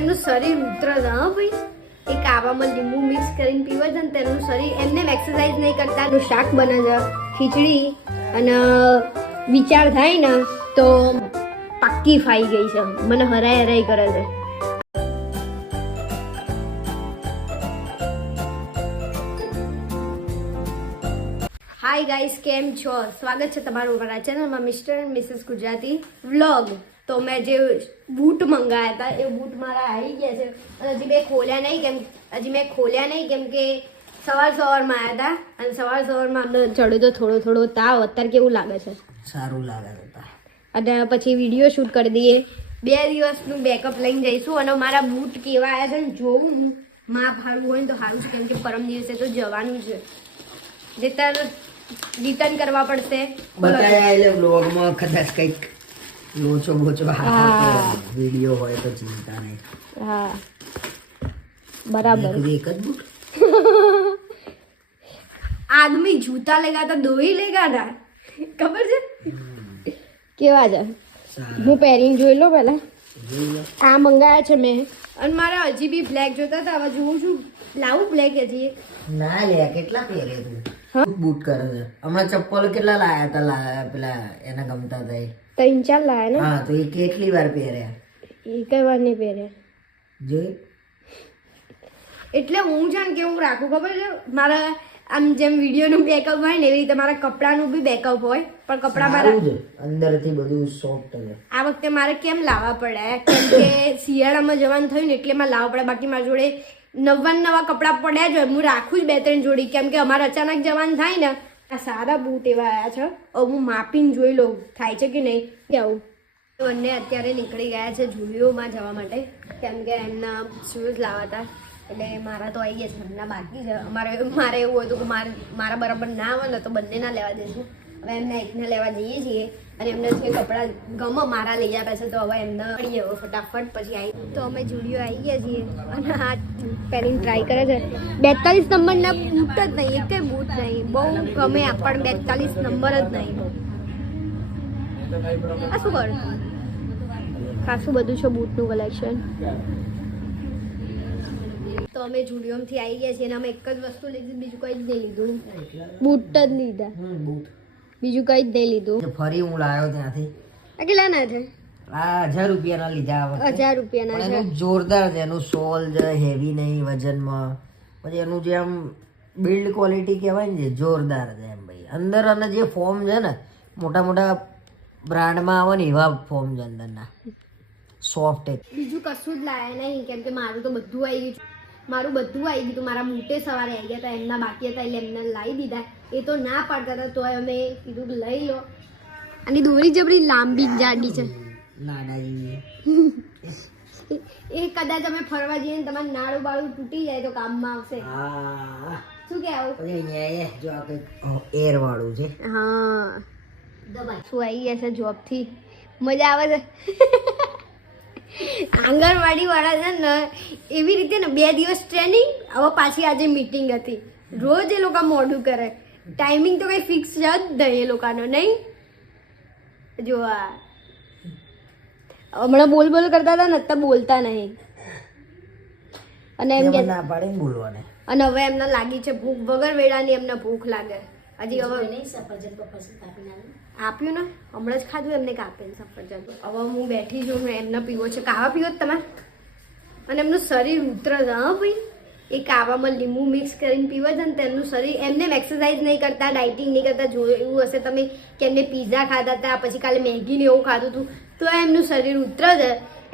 એમનું શરીર ઉતરે છે હા ભાઈ એ આવામાં લીંબુ મિક્સ કરીને પીવે છે ને તેનું શરીર એમને એક્સરસાઇઝ નહીં કરતા તો શાક બને છે ખીચડી અને વિચાર થાય ને તો પાક્કી ફાઈ ગઈ છે. મને હરાય હરાય કરે છે. હાય ગાઈસ કેમ છો? સ્વાગત છે તમારું મારા ચેનલમાં Mr and Mrs Gujarati vlog તો મેં જે બૂટ મંગાવ્યા હતા એ બૂટ મારા આવી ગયા છે. અને હજી મેં ખોલ્યા નહીં કેમ હજી મેં ખોલ્યા નહીં કેમ કે સવાર સવારમાં આવ્યા હતા અને સવાર સવારમાં અમને ચડ્યો તો થોડો થોડો તાવ અત્યારે કેવું લાગે છે? સારું લાગે અને પછી વીડિયો શૂટ કરી દઈએ. બે દિવસનું બેકઅપ લઈને જઈશું અને મારા બૂટ કેવા આવ્યા છે ને જોઉં હું. માપ સારું હોય ને તો સારું છે કેમ કે પરમ દિવસે તો જવાનું છે. જેતર રિટર્ન કરવા પડશે. બતાયા એટલે બ્લોગમાં કદાચ કંઈક લોચો બોચો વીડિયો હોય તો ચિંતા નહીં. હા. બરાબર. એક જ બુટ. આદમી જૂતા લેગા તો દોઈ લેગા ના. ખબર છે? કેવા છે? હું પહેરીને જોઈ લો પહેલા. આ મંગાયા છે મેં. અને મારે હજી બી બ્લેક જોતા હતા. હવે જોઉં છું. લાવું બ્લેક હજી ના લે કેટલા પહેરે? તું? બૂટ કરે છે. હમણાં ચપ્પલ કેટલા લાયા હતા પેલા એના ગમતા હતા. ત્રણ ચાર લાયા ને. હા તો એ કેટલી વાર પહેર્યા? એ કઈ વાર નહીં પહેર્યા. જોઈ? એટલે હું છે ને કેવું રાખું ખબર છે? મારા આમ જેમ વિડીયોનું બેકઅપ હોય ને એવી રીતે મારા કપડાનું બી બેકઅપ હોય પણ કપડા મારા અંદરથી બધું સોફ્ટ હોય આ વખતે મારે કેમ લાવવા પડે? કેમ કે શિયાળામાં જવાનું થયું ને એટલે મારે લાવવા પડે. બાકી મારા જોડે નવા નવા કપડાં પડ્યા જ હોય. હું રાખું જ બે ત્રણ જોડી. કેમ કે અમારે અચાનક જવાનું થાય ને આ સારા બૂટ એવા આવ્યા છે. હું માપીને જોઈ લઉં, થાય છે કે નહીં. કેવું બંને અત્યારે નીકળી ગયા છે જુડિયોમાં જવા માટે. કેમ કે એમના શૂઝ લાવતા. એટલે મારા તો આવી ગયા છે એમના બાકી છે. અમારે, મારે એવું હતું કે મારે, મારા બરાબર ના આવે ને તો બંનેના લેવા દઈશું હવે એમને એકને લેવા જઈએ છીએ. અને એમને જે કપડાં ગમે મારા લઈ આપે છે, તો હવે એમને જવો ફટાફટ પછી આવી તો અમે જુડિયો આવી ગયા છીએ. અને આ પહેરીને ટ્રાય કરે છે. બેતાલીસ નંબરના બૂટ જ નહીં, એક બૂટ નહીં. બહુ ગમે પણ બેતાલીસ નંબર જ નહીં. આ શું કર? ખાસું બધું છે બૂટનું કલેક્શન તો અમે જુડિયોમથી આવી ગયા છીએ અને અમે એક જ વસ્તુ લીધી, બીજું કંઈ જ નહીં લીધું. બૂટ જ લીધા. બૂટ. બીજું કઈ જ નહીં લીધું. ફરી હું લાવ્યો ત્યાંથી. આ કેટલા ના છે? આ હજાર રૂપિયાના લીધા હજાર રૂપિયાના એનું જોરદાર છે એનું સોલ છે હેવી નહીં વજનમાં. પછી એનું જે આમ બિલ્ડ ક્વોલિટી કહેવાય ને જે જોરદાર છે એમ ભાઈ. અંદર અને જે ફોર્મ છે ને મોટા મોટા બ્રાન્ડમાં આવે ને એવા ફોર્મ છે અંદરના. સોફ્ટ બીજું કશું જ લાયા નહીં કેમ કે મારું તો બધું આવી ગયું. મારું બધું આવી ગયું મારા મોટે સવારે આવી ગયા હતા. એમના બાકી હતા એટલે એમને લાવી દીધા. એ તો ના પાડતા હતા તોય અમે કીધું લઈ લો. અને દોરી જબરી લાંબી જાડી છે. એ કદાચ અમે ફરવા જઈએ ને તમારું નાળું બાળું તૂટી જાય તો કામમાં આવશે. શું કે આવું? અહીંયા જો આ એર વાળું છે. હા. શું આવી ગયા છે જોબથી મજા આવે છે. આંગણવાડી વાળા છે ને એવી રીતે ને બે દિવસ ટ્રેનિંગ હવે પાછી આજે મીટિંગ હતી. રોજ એ લોકો મોડું કરે. ટાઈમિંગ તો કઈ ફિક્સ છે જ નહીં એ લોકોનો નહીં? જો આ. હમણાં બોલ બોલ કરતા હતા ને અત્યારે બોલતા નહીં. અને એમ કે ના પાડે બોલવાને. અને હવે એમને લાગી છે ભૂખ વગર વેળાની એમને ભૂખ લાગે. હજી હવે આપ્યું ને? હમણાં જ ખાધું, એમને કાપીને સફરજન હવે હું બેઠી છું એમને પીવો છે. કાવા પીવો જ તમારે અને એમનું શરીર ઉતરે છે હા ભાઈ. એ કાવામાં લીંબુ મિક્સ કરીને પીવે છે ને તેમનું શરીર એમને એક્સરસાઇઝ નહીં કરતા ડાયટિંગ નહીં કરતા જોયું હશે તમે કે એમને પીઝા ખાતા હતા, પછી કાલે મેગી ને એવું ખાધું હતું, તો એમનું શરીર ઉતરે છે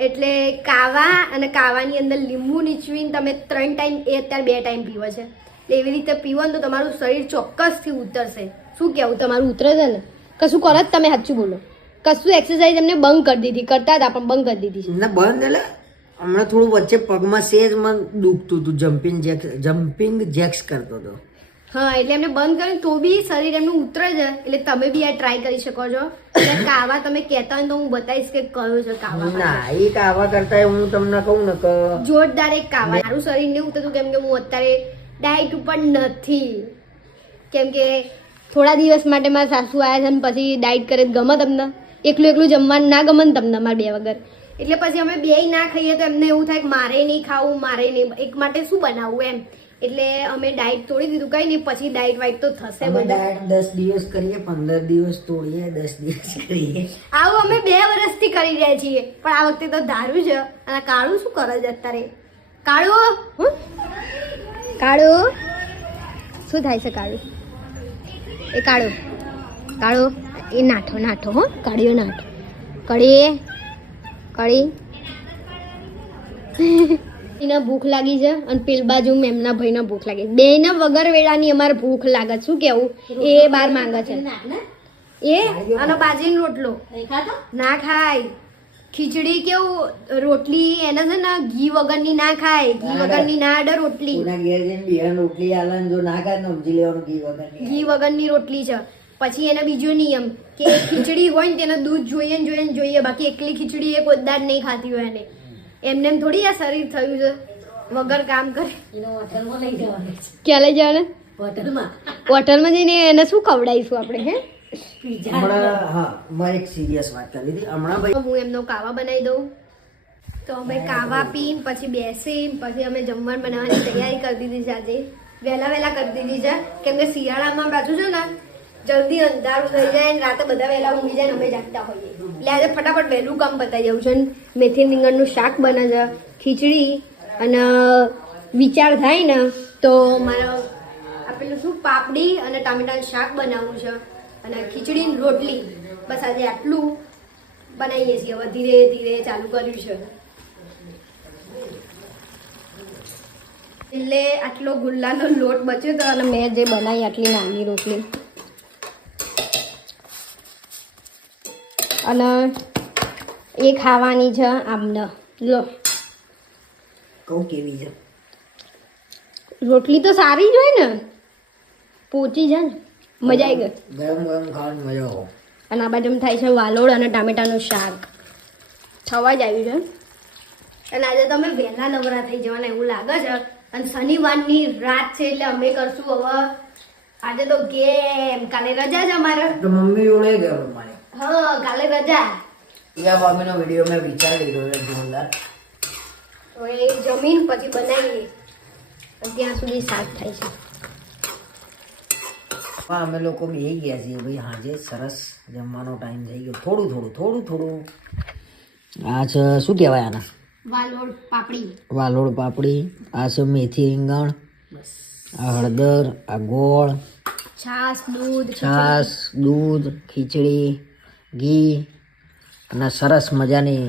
એટલે કાવા અને કાવાની અંદર લીંબુ નીચવીને તમે ત્રણ ટાઈમ એ અત્યારે બે ટાઈમ પીવો છે. એવી રીતે પીવો ને તો તમારું શરીર ચોક્કસથી ઉતરશે શું કહેવું? તમારું ઉતરે છે ને? કશું કરો જ તમે સાચું બોલો. કશું એક્સરસાઇઝ એમને બંધ કરી દીધી કરતા હતા પણ બંધ કરી દીધી ના બંધ એટલે હમણાં થોડું વચ્ચે પગમાં સેજ મન દુખતું હતું જમ્પિંગ જેક્સ જમ્પિંગ જેક્સ કરતો હતો. હા એટલે એમને બંધ કર્યું તો બી શરીર એમનું ઉતરે છે. એટલે તમે બી આ ટ્રાય કરી શકો છો. કાવા તમે કહેતા હોય તો હું બતાવીશ કે કયો છે કાવા. ના એ કાવા કરતા હું તમને કહું ને કે જોરદાર એક કાવા. મારું શરીર નહીં ઉતરતું કેમ કે હું અત્યારે ડાયટ ઉપર નથી. કેમ કે થોડા દિવસ માટે મારા સાસુ આવ્યા છે ને પછી ડાયટ કરે તો ગમે તમને? એકલું એકલું જમવાનું ના ગમે ને તમને મારા બે વગર. એટલે પછી અમે બેય ના ખાઈએ તો એમને એવું થાય કે મારે નહીં ખાવું મારે નહીં. એક માટે શું બનાવવું એમ? એટલે અમે ડાયટ તોડી દીધું. કઈ નહીં પછી ડાયટ વાઇટ તો થશે અમે ડાયટ દસ દિવસ કરીએ પંદર દિવસ તોડીએ દસ દિવસ કરીએ. આવું અમે બે વર્ષથી કરી રહ્યા છીએ. પણ આ વખતે તો ધાર્યું છે. અને કાળું શું કરે છે અત્યારે? કાળું? હું? કાળું? શું થાય છે કાળું? એ કાળો. કાળો એ નાઠો નાઠો હો કાળીઓ નાઠો. કળી કળી. એના ભૂખ લાગી છે અને પેલ બાજુ એમના ભાઈને ભૂખ લાગી. બે ના વગર વેળાની અમારે ભૂખ લાગે શું કેવું? એ બાર માંગે છે. એ અને બાજરીનો રોટલો. ના ખાય. ખીચડી કેવું રોટલી એને છે ને ઘી વગરની ના ખાય ઘી વગરની ના આડે રોટલી. કોના ઘેર જઈને બિહાર રોટલી આલે જો ના ખાય ને સમજી લેવાનું ઘી વગરની ઘી વગરની રોટલી છે. પછી એને બીજો નિયમ કે ખીચડી હોય ને તેને દૂધ જોઈએ ને જોઈએ ને જોઈએ બાકી એકલી ખીચડી એ કોઈ દાદ નહીં ખાતી હોય એને. એમને એમ થોડી આ શરીર થયું છે. વગર કામ કરે. ક્યાં લઈ જવાના? હોટલમાં જઈને એને શું ખવડાવીશું આપણે હે? હમણાં હા મારે એક સિરિયસ વાત કરી હતી. હમણાં ભાઈ હું એમનો કાવા બનાવી દઉં. તો અમે કાવા પીને પછી બેસીને પછી અમે જમવાનું બનાવવાની તૈયારી કરી દીધી છે આજે. વહેલા વહેલા કરી દીધી છે. કેમ કે શિયાળામાં પાછું છે ને જલ્દી અંધારું થઈ જાય ને રાતે બધા વહેલા ઊંઘી જાય ને અમે જાગતા હોઈએ. એટલે આજે ફટાફટ વહેલું કામ પતાવી જવું છે. અને મેથી રીંગણનું શાક બને છે ખીચડી અને વિચાર થાય ને તો મારા આ પેલું શું પાપડી અને ટામેટાનું શાક બનાવવું છે. અને ખીચડી રોટલી બસ આજે આટલું બનાવીએ છીએ. હવે ધીરે ધીરે ચાલુ કર્યું છે. એટલે આટલો ગુલ્લાનો લોટ બચ્યો તો અને મેં જે બનાવી આટલી નાની રોટલી. અને એ ખાવાની છે આમને. લો. કહું કેવી છે? રોટલી તો સારી જ હોય ને. પોચી જાય ને. મજા આવી ગઈ? ગરમ ગરમ ખાવાની મજા આવો. અને આ બાજુ થાય છે વાલોડ અને ટામેટાનું શાક. થવા જ આવ્યું છે. અને આજે તમે વહેલા નવરા થઈ જવાના એવું લાગે છે. અને શનિવારની રાત છે એટલે અમે કરશું હવે. આજે તો ગેમ. કાલે રજા છે અમારે. તો મમ્મી જોડે ગયો મારે હા કાલે રજા. યા મમ્મીનો વીડિયો મેં વિચાર લીધો છે જોરદાર. તો એ જમીન પછી બનાવીએ. ત્યાં સુધી શાક થાય છે. હા અમે લોકો બેસી ગયા છીએ ભાઈ હાજે સરસ જમવાનો ટાઈમ થઈ ગયો. થોડું થોડું થોડું થોડું. આ છે શું કહેવાય આના? વાલોડ પાપડી. વાલોડ પાપડી આ છે મેથી રીંગણ આ હળદર આ ગોળ છાસ દૂધ છાશ દૂધ ખીચડી ઘી અને સરસ મજાની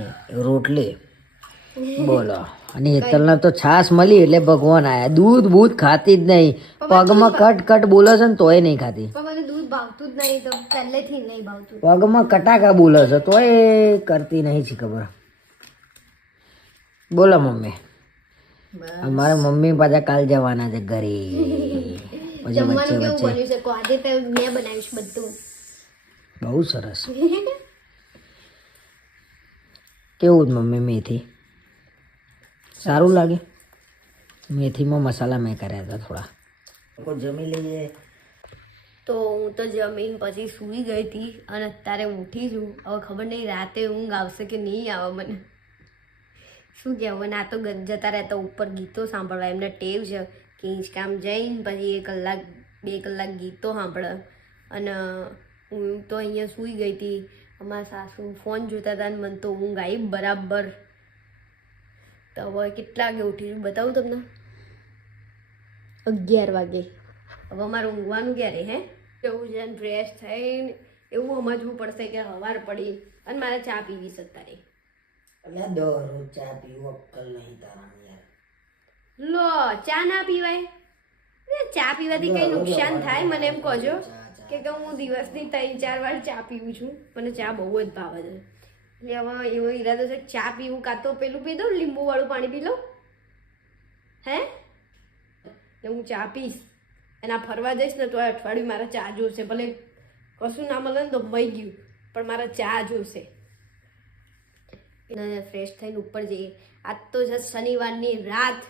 રોટલી. બોલો. અને હેતલને તો છાશ મળી એટલે ભગવાન આયા. દૂધ બૂધ ખાતી જ નહીં. પગમાં કટ કટ બોલે છે ને તોય નહીં ખાતી. પગમાં કટાકા બોલે છે તોય કરતી નહીં છે ખબર. બોલો મમ્મી. અમારે મમ્મી પાછા કાલ જવાના છે ઘરે. પછી વચ્ચે વચ્ચે. બહુ સરસ. કેવું જ મમ્મી મેથી? સારું લાગે. મેથીમાં મસાલા મેં કર્યા હતા થોડા. લોકો જમી લઈએ. તો હું તો જમીન પછી સૂઈ ગઈ હતી અને અત્યારે ઉઠી છું. હવે ખબર નહીં રાતે ઊંઘ આવશે કે નહીં આવે મને. શું કહેવું? ના તો જતા રહેતા ઉપર ગીતો સાંભળવા. એમને ટેવ છે કે ઇન્સ્ટામ જઈને પછી એક કલાક બે કલાક ગીતો સાંભળે. અને હું તો અહીંયા સૂઈ ગઈ હતી. અમારા સાસુ ફોન જોતા હતા અને મને તો ઊંઘ આવી બરાબર. તો હવે કેટલા વાગે ઉઠી બતાવું તમને. અગિયાર વાગે. હવે અમારે ઊંઘવાનું ક્યારે હે? એવું છે ફ્રેશ થઈને એવું સમજવું પડશે કે હવાર પડી અને મારે ચા પીવી છે અત્યારે. એટલે દરરોજ ચા પીવું અક્કલ નહીં તારા લો ચા ના પીવાય? ચા પીવાથી કઈ નુકસાન થાય? મને એમ કહો કે કે હું દિવસની ત્રણ ચાર વાર ચા પીવું છું. મને ચા બહુ જ ભાવે છે. એટલે હવે એવો ઈરાદો છે, ચા પીવું કાં તો પેલું પી દઉં લીંબુવાળું પાણી પી લઉં હે? એટલે હું ચા પીશ. એના ફરવા જઈશ ને તો આ અઠવાડિયું મારે ચા જોશે. ભલે કશું ના મળે ને તો મઈ ગયું, પણ મારે ચા જોશે. એના ફ્રેશ થઈને ઉપર જઈએ. આજ તો છે શનિવારની રાત,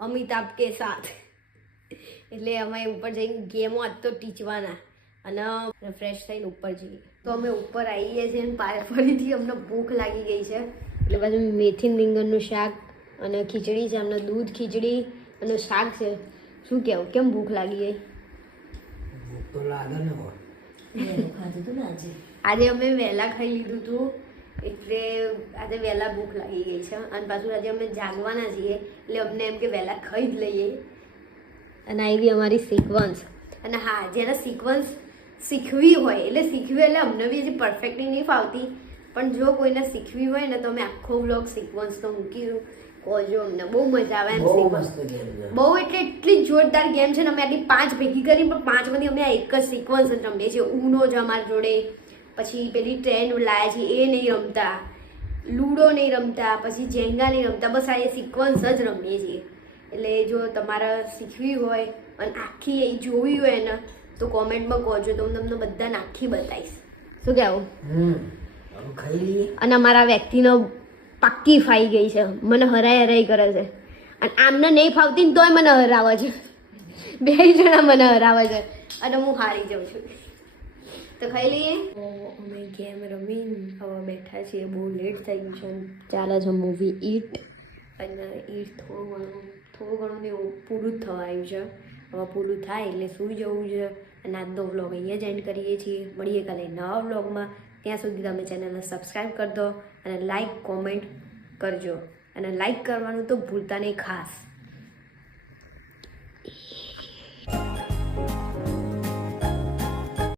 અમિતાભ કે સાથ. એટલે અમે ઉપર જઈને ગેમો આજ તો ટીચવાના. અને ફ્રેશ થઈને ઉપર જઈએ. તો અમે ઉપર આવીએ છીએ અને ફરીથી અમને ભૂખ લાગી ગઈ છે. એટલે પાછું મેથી રીંગણનું શાક અને ખીચડી છે અમને દૂધ ખીચડી અને શાક છે. શું કહેવું કેમ ભૂખ લાગી ગઈ? તો લાગે ને આજે. અમે વહેલા ખાઈ લીધું હતું એટલે આજે વહેલા ભૂખ લાગી ગઈ છે. અને પાછું આજે અમે જાગવાના છીએ એટલે અમને એમ કે વહેલા ખાઈ જ લઈએ. અને આવી અમારી સિક્વન્સ અને હા જેના સિક્વન્સ શીખવી હોય એટલે શીખવી એટલે અમને બી હજી પરફેક્ટલી નહીં ફાવતી. પણ જો કોઈને શીખવી હોય ને તો અમે આખો બ્લોગ સિક્વન્સ તો મૂકી કોજો અમને બહુ મજા આવે એમ બહુ એટલે એટલી જોરદાર ગેમ છે ને અમે આટલી પાંચ ભેગી કરી પણ પાંચમાંથી અમે એક જ સિક્વન્સ જ રમીએ છીએ. ઊનો જ અમારી જોડે. પછી પેલી ટ્રેન લાયા છે એ નહીં રમતા. લૂડો નહીં રમતા પછી જેંગા નહીં રમતા. બસ આ એ સિક્વન્સ જ રમીએ છીએ. એટલે જો તમારે શીખવી હોય અને આખી એ જોવી હોય ને તો કોમેન્ટમાં કહો તો હું તમને બધા નાખી બતાવીશ. શું કહેવું? ખાઈ લઈએ અને અમારા વ્યક્તિનો પાક્કી ફાઈ ગઈ છે. મને હરાય હરાય કરે છે. અને આમને નહીં ફાવતી ને તોય મને હરાવે છે. બે જણા મને હરાવે છે. અને હું હારી જાઉં છું. તો ખાઈ લઈએ અમે ગેમ રમીને હવે બેઠા છીએ. બહુ લેટ થઈ ગયું છે. ચાલે છે મૂવી ઈટ અને ઈટ થોડું ઘણું થોડું ઘણું ને એવું પૂરું થવા આવ્યું છે. હવે પૂરું થાય એટલે સૂઈ જવું છે અને આજનો વ્લોગ અહીંયા જ એન્ડ કરીએ છીએ. મળીએ કાલે નવા વ્લોગમાં ત્યાં સુધી તમે ચેનલને સબસ્ક્રાઈબ કરી દો અને લાઈક કોમેન્ટ કરજો. અને લાઈક કરવાનું તો ભૂલતા નહીં ખાસ.